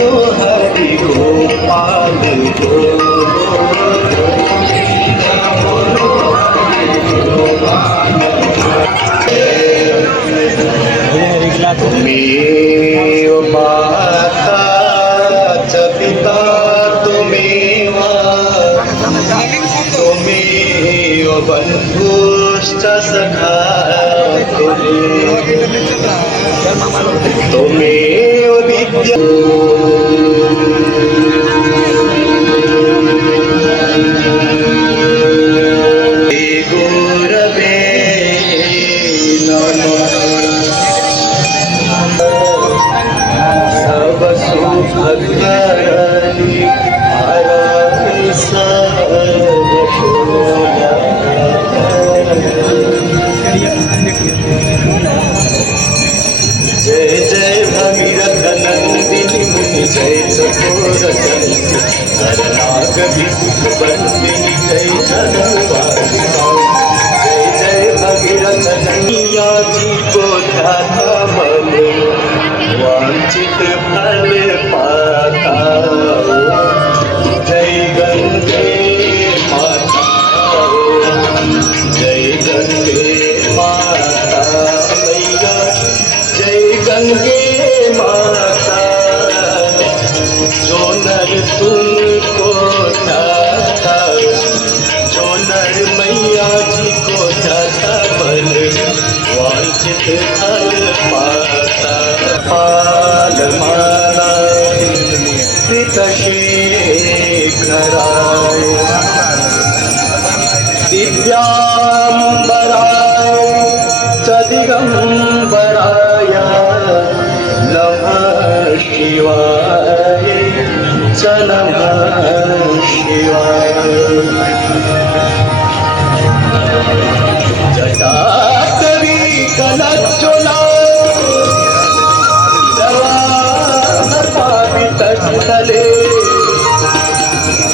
बोलो हरि गोपाल तुम्हें माता च पिता तुम्हें तुम्हें बंधुश्च सखा तुम्हें विद्या गुरवे नमः सब सुख करनी हरहि सर्व शोभा। जय जय भगीरथ नंदिनी मुनि जय चकोर हरनाग विदुत बंदिनी जय जनवादिका। जय जय भगीरथ नैया जी को ध्याता मन वांछित फल पाता। जय गंगे माता जय गंगे माता मैया जय गंगे माता। जो नर तुमको ध्याता जो नर मैया जी को ध्याता बल वांछित फल पाता। पालमाला कृतशेखराय दिव्याम्बराय च दिगम्बराय नमः शिवाय च नमः शिवाय। जटाटवी कलज्ज्वला तले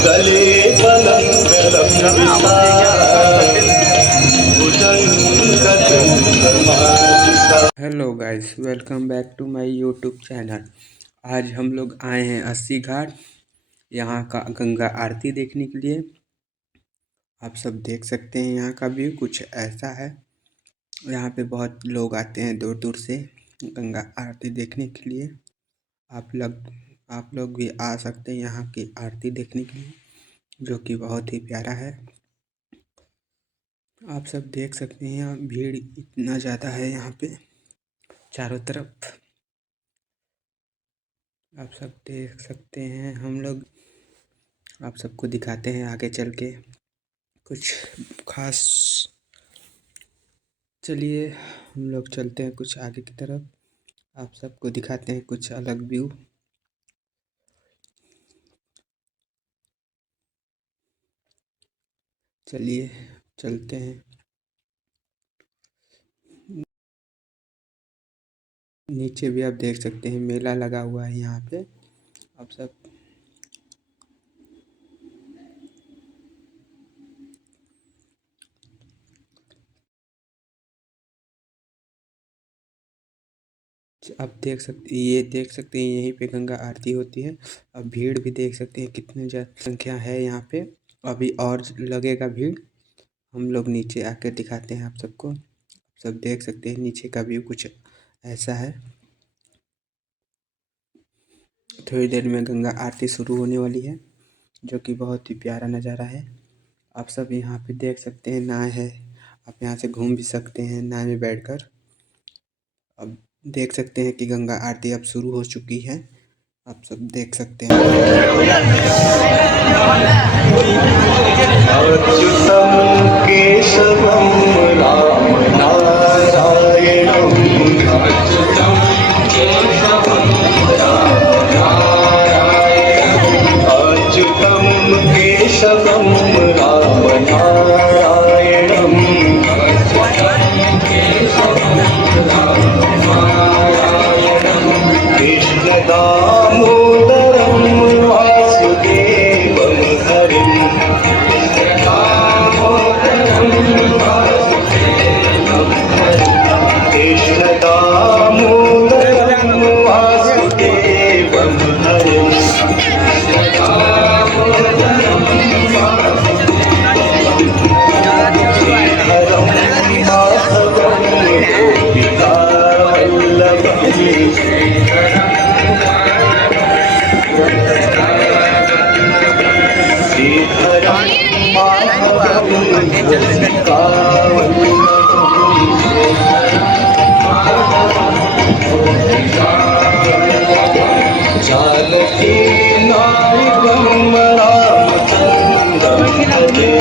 गले hello guys, welcome back to my YouTube channel. आज हम लोग आए हैं अस्सी घाट यहाँ का गंगा आरती देखने के लिए। आप सब देख सकते हैं यहाँ का व्यू कुछ ऐसा है। यहाँ पे बहुत लोग आते हैं दूर दूर से गंगा आरती देखने के लिए। आप लोग भी आ सकते हैं यहाँ की आरती देखने के लिए, जो कि बहुत ही प्यारा है। आप सब देख सकते हैं यहाँ भीड़ इतना ज़्यादा है यहाँ पे चारों तरफ। आप सब देख सकते हैं। हम लोग आप सबको दिखाते हैं आगे चल के कुछ खास। चलिए हम लोग चलते हैं कुछ आगे की तरफ, आप सबको दिखाते हैं कुछ अलग व्यू। चलिए चलते हैं। नीचे भी आप देख सकते हैं मेला लगा हुआ है यहाँ पे। आप सब देख सकते हैं यहीं पे गंगा आरती होती है। अब भीड़ भी देख सकते हैं कितनी ज़्यादा संख्या है यहाँ पे। अभी और लगेगा भीड़। हम लोग नीचे आकर दिखाते हैं आप सबको। आप सब देख सकते हैं नीचे का व्यू कुछ ऐसा है। थोड़ी देर में गंगा आरती शुरू होने वाली है, जो कि बहुत ही प्यारा नज़ारा है। आप सब यहाँ पे देख सकते हैं नाव है, आप यहाँ से घूम भी सकते हैं नाव में बैठकर। अब देख सकते हैं कि गंगा आरती अब शुरू हो चुकी है। आप सब देख सकते हैं। अच्युतं केशवं राम नारायणं अच्युतं केशवं राम नारायणं अच्युतं केशवं राम नारायणं अच्युतं केशवं राम नारायणं कृष्णदामोदरं वासुदेवं हरिं कृष्ण दामोदरं श्रीधरं माधवं जानकी नायकं रामचन्द्रं भजे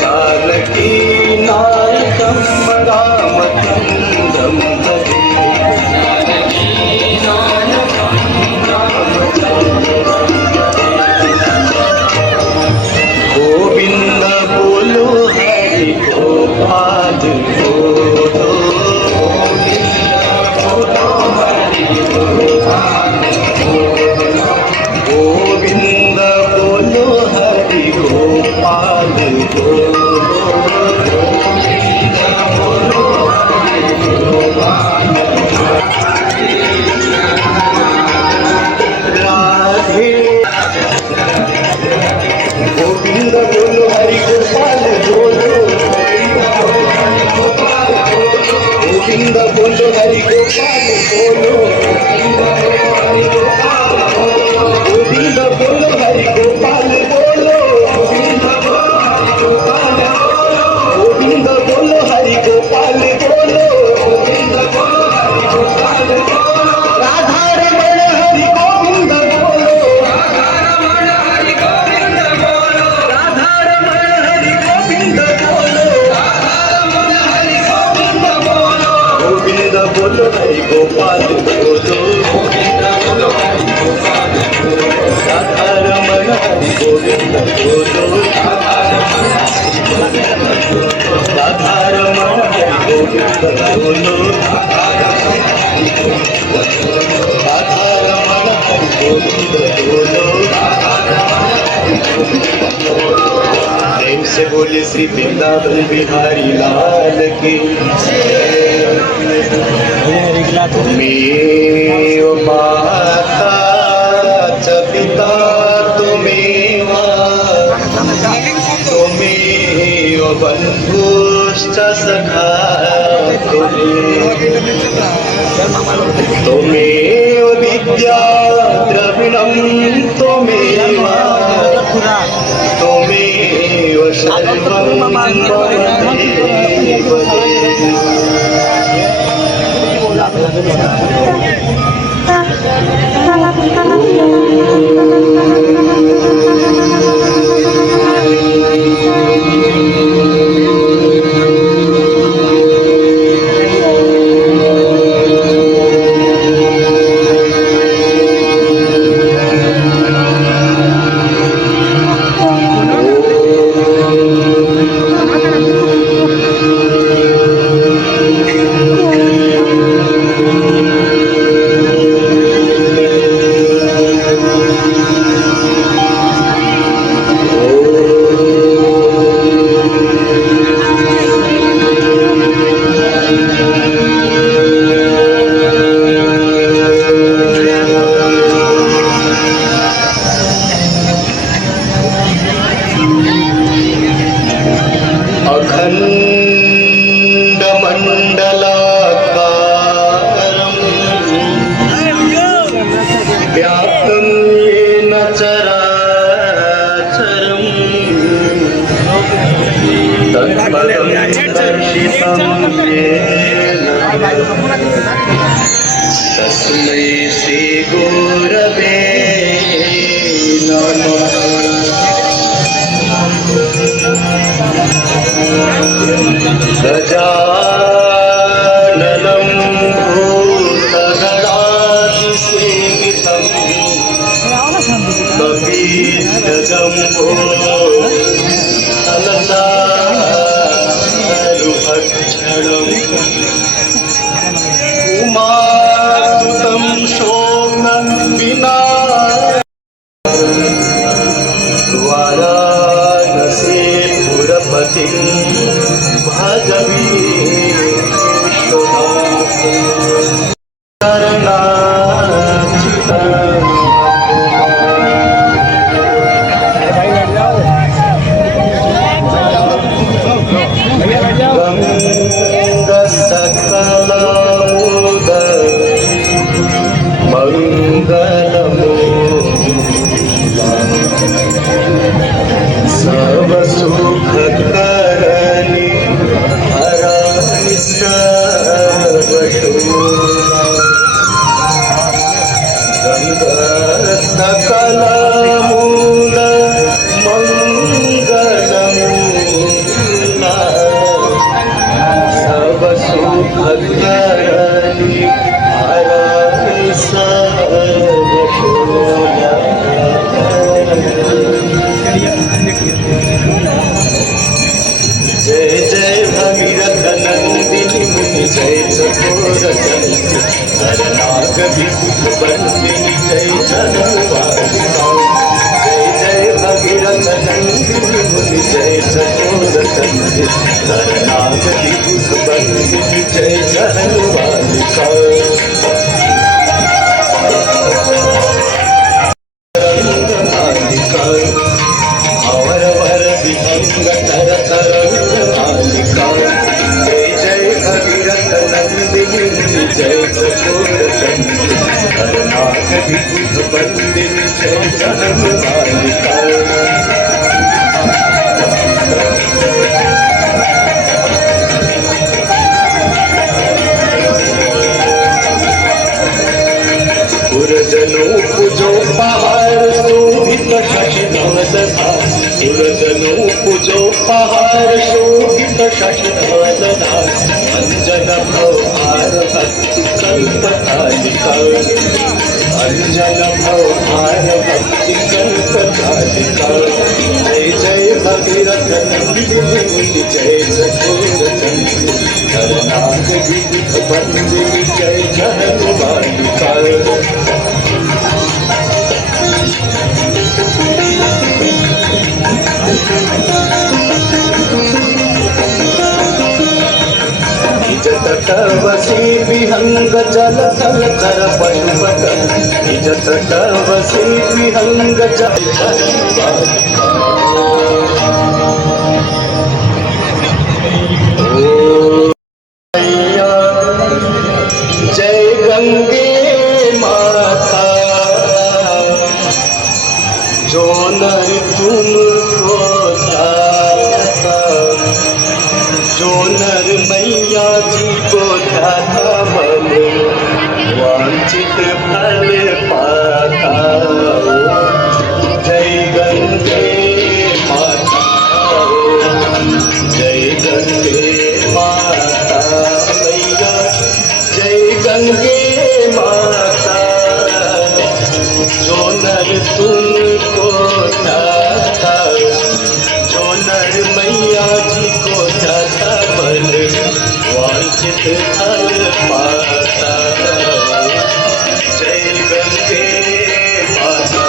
जानकी नायकं रामचन्द्रं भजे गोविंद बोलो हरि गोपाल बोलो गोविंद बोलो हरि गोपाल बोलो राधे गोविंद बोलो हरि गोपाल बोलो गोविंद बोलो हरि गोपाल बोलो गोविंद बोलो हरि गोपाल बोलो गोविंद बोलो हरि गोपाल बोलो राधा रमण हरि गोविंद बोलो राधा रमण हरि गोविंद बोलो गोविंद बोलो हरि गोपाल बोलो राधा रमण हरि गोविंद बोलो राधा रमण हरि गोविंद बोलो राधा रमण हरि गोविंद बोलो प्रेम से बोले श्री वृंदावन बिहारी लाल की तुम्हें माता च पिता तुम्हें बंधुश्च सखा तुम्हें विद्या द्रविणं तुम्हें सर्वं अखण्डमण्डलाकारं व्याप्तं येन चराचरं तत्पदं दर्शितं येन तस्मै श्रीगुरवे नमः। गजाननं भूतगणाधिसेवितं कपिध्वजम्बो फलचारुभक्षणम् उमासुतं शोकविनाशनं वाराणसीपुरपतिं भजवीश्वरम् गङ्गसकला करणी आराणी सर्वशोला जय जय भगीरथ नंदिनी मुनि जय चकोर चंद्र हरनाग विभुत बंदिनी जय जनवादिका जय जय भगीरथ नंदिनी मुनि जय चकोर चंद्र हरनाग विभुत बंदिनी जय जनवादिका अवरवर विभंग तर तरंग मालिका जय जय भगीरथ नंदिनी मुनि जय चकोर चंद्र हरनाग विभुत बंदिनी जय जनम मालिका पुरजनों पूजो पहाड़ शोभित शशिधवल धार पुरजनों पूजो पहाड़ शोभित शशिधवल धार अंजन भवहार भक्ति कल्पतालिका अंजन भवहार भक्ति कल्पतालिका जय जय भगीरथ नंदिनी मुनि जय चकोर चंद्र हरनाग विभुत बंदिनी जय जनवादिका निज तटवसी विहंग जल थल चर पशुपत निज तटवसी विहंग जल थल जय गंगे माता जो नर तुमको ध्याता जो नर मैया जी को ध्याता मन वांछित फल पाता जय गंगे माता जय गंगे माता मैया जय गंगे माता जो नर तुमको ध्याता जो नर मैया जी को ध्याता बल वांछित फल पाता जय गंगे माता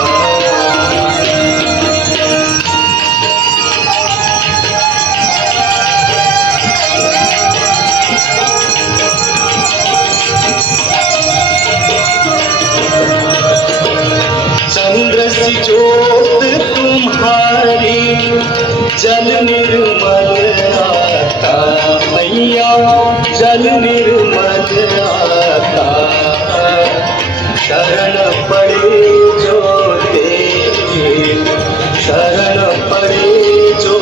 चंद्र सी ज्योत तुम्हारी जल निर्मल आता मैया जल निर्मल आता शरण पड़े जो तेरे शरण पड़े जो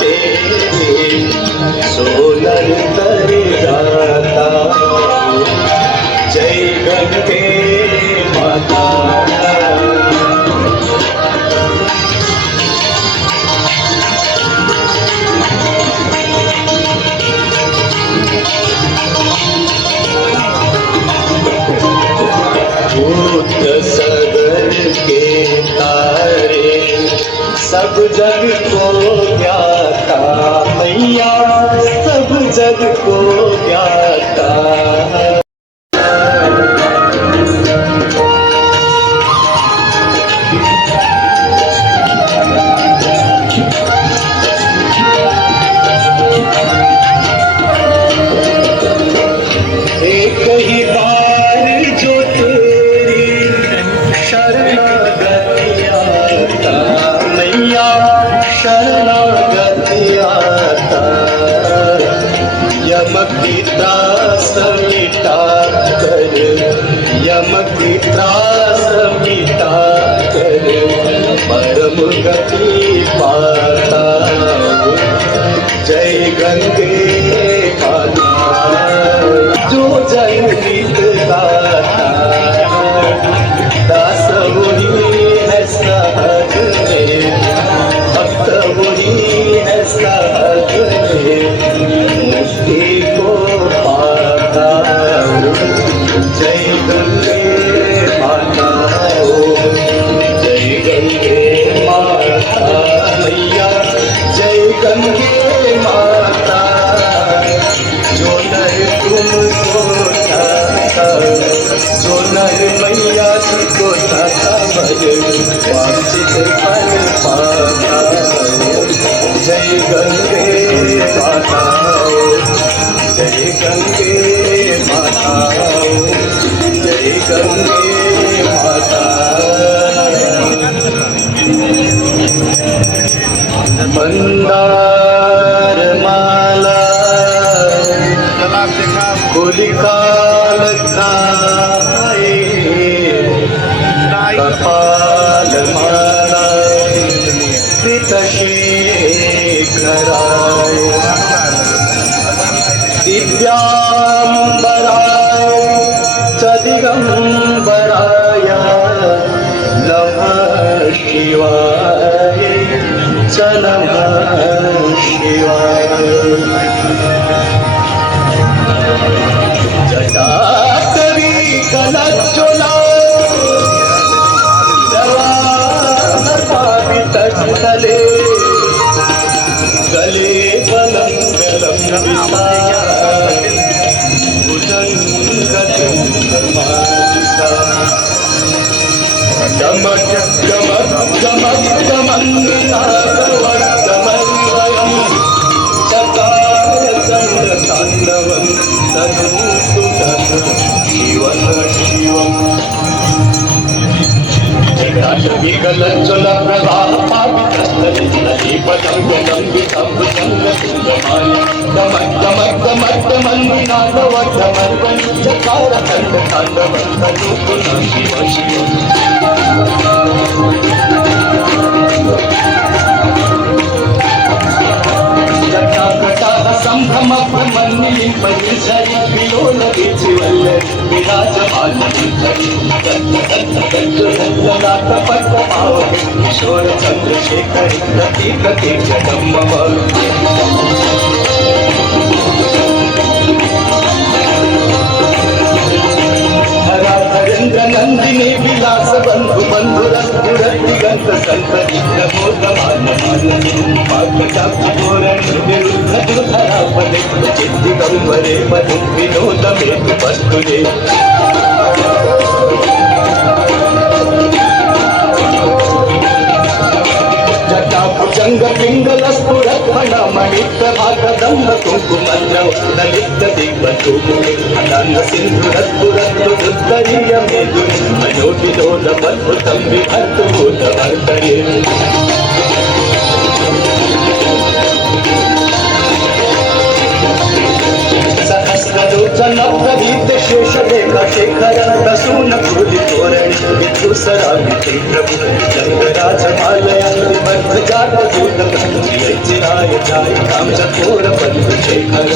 तेरे सोनर तर जाता जय गंगे माता भूत सगर के तारे सब जग को ज्ञाता मैया सब जग को ज्ञाता एक ही बार जो तेरी शरणागति आता मैया शरणागति आता यम की त्रास मिटा कर यम की त्रास मिटा कर परम गति पाता जय गंगे माता जो जनहित दाता दास वही है सहज में भक्त वही है सहज में मुक्ति को पाता जय गंगे माता ओम, जय गंगे माता मैया, जय गंगे माता। जो नर तुमको था, जो नर मैया को था वांछित फल पाता। जय गंगे माता, जय गंगे माता, जय गंगे माता। मंदार माला कुलिकाल खाए, कपाल माला कृतशेखराय, दिव्यांबराय च दिगंबराय नमः शिवाय, च नमः शिवाय। जटाटवी कलज्ज्वला पावितस्थले, गले बलंगलंबिता, भुजंगतुंगमालिका। गमक गमक गमक गमङ्गनादवर्गमन्वयम्, चकार चण्डताण्डवं तनूतु शिवं शिवम्। जटाटवीकलज्ज्वल प्रवाह पावितस्थले, दीपदम्बितं भुजङ्गतुङ्गमालिका। गमक गमक गमक गमङ्गनादवर्गमन्वयम्, चकार चण्डताण्डवं तनूतु शिवं शिवम्। जटाकटाः सम्भ्रमभ्रमन्निलिं परिसरि, विलोलवीचिवल्लरि विराजमानविहरि। दत्तदत्तदत्तदत्तनाथपट्टपावके, किशोरचन्द्रशेखरि प्रतीकते जगं मम। धरेन्द्र नंदिनी विलास बंधु बंधुरंत संतति नमो विरुद्ध धरा पदे चित्तिगंबरे मधु विनोद मेघ वस्तुजे। जटाभुजंग पिंगलस्फुरत्मण मणिप्रभागदम्ब कुङ्कुमद्रव ललित दिग्बधूमुखे, अनंग सिन्धुरत्पुरत्तुरुत्तरीय मेदुनि, मनोविनोदमद्भुतं विभर्तु भूतवर्तये। सहस्रलोचन प्रदीप्त शेषलेख शेखर प्रसून कुलितोरणि, विधुसरामिते प्रभु रंगराजमालया विबद्धजातभूतकं, चिराय जाय कामचकोर बन्धुशेखर।